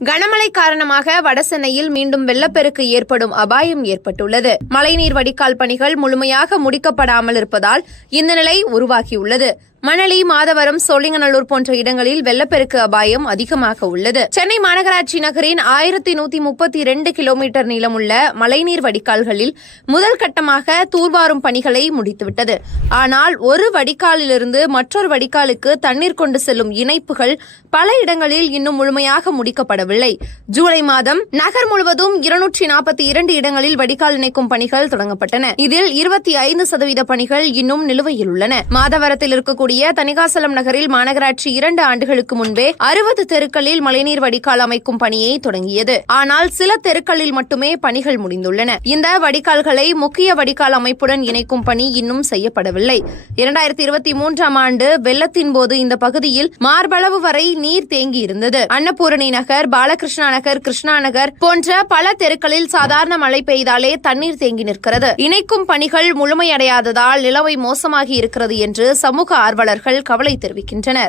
கனமழை காரணமாக வடசென்னையில் மீண்டும் வெள்ளப்பெருக்கு ஏற்படும் அபாயம் ஏற்பட்டுள்ளது. மழைநீர் வடிகால் பணிகள் முழுமையாக முடிக்கப்படாமல் இருப்பதால் இந்த நிலை உருவாகியுள்ளது. மணலி, மாதவரம், சோழிங்கநல்லூர் போன்ற இடங்களில் வெள்ளப்பெருக்கு அபாயம் அதிகமாக உள்ளது. சென்னை மாநகராட்சி நகரின் 1132 கிலோமீட்டர் நீளமுள்ள மழைநீர் வடிகால்களில் முதல் கட்டமாக தூர்வாரும் பணிகளை முடித்துவிட்டது. ஆனால் ஒரு வடிகாலிலிருந்து மற்றொரு வடிகாலுக்கு தண்ணீர் கொண்டு செல்லும் இணைப்புகள் பல இடங்களில் இன்னும் முழுமையாக முடிக்கப்படவில்லை. ஜூலை மாதம் நகர் முழுவதும் 242 இடங்களில் வடிகால் இணைக்கும் பணிகள் தொடங்கப்பட்டன. இதில் 25% பணிகள் இன்னும் நிலுவையில் உள்ளன. மாதவரத்தில் இருக்கக்கூடிய தணிகாசலம் நகரில் மாநகராட்சி 2 ஆண்டுகளுக்கு முன்பே 60 தெருக்களில் மழைநீர் வடிகால் அமைக்கும் பணியை தொடங்கியது. ஆனால் சில தெருக்களில் மட்டுமே பணிகள் முடிந்துள்ளன. இந்த வடிகால்களை முக்கிய வடிகால் அமைப்புடன் இணைக்கும் பணி இன்னும் செய்யப்படவில்லை. 2023ஆம் ஆண்டு வெள்ளத்தின் போது இந்த பகுதியில் மார்பளவு வரை நீர் தேங்கி இருந்தது. அன்னபூரணி நகர், பாலகிருஷ்ணா நகர், கிருஷ்ணா நகர் போன்ற பல தெருக்களில் சாதாரண மழை பெய்தாலே தண்ணீர் தேங்கி நிற்கிறது. இணைக்கும் பணிகள் முழுமையடையாததால் நிலைமை மோசமாகி இருக்கிறது என்று சமூக ஆர்வலர்கள் கவலை தெரிவிக்கின்றனர்.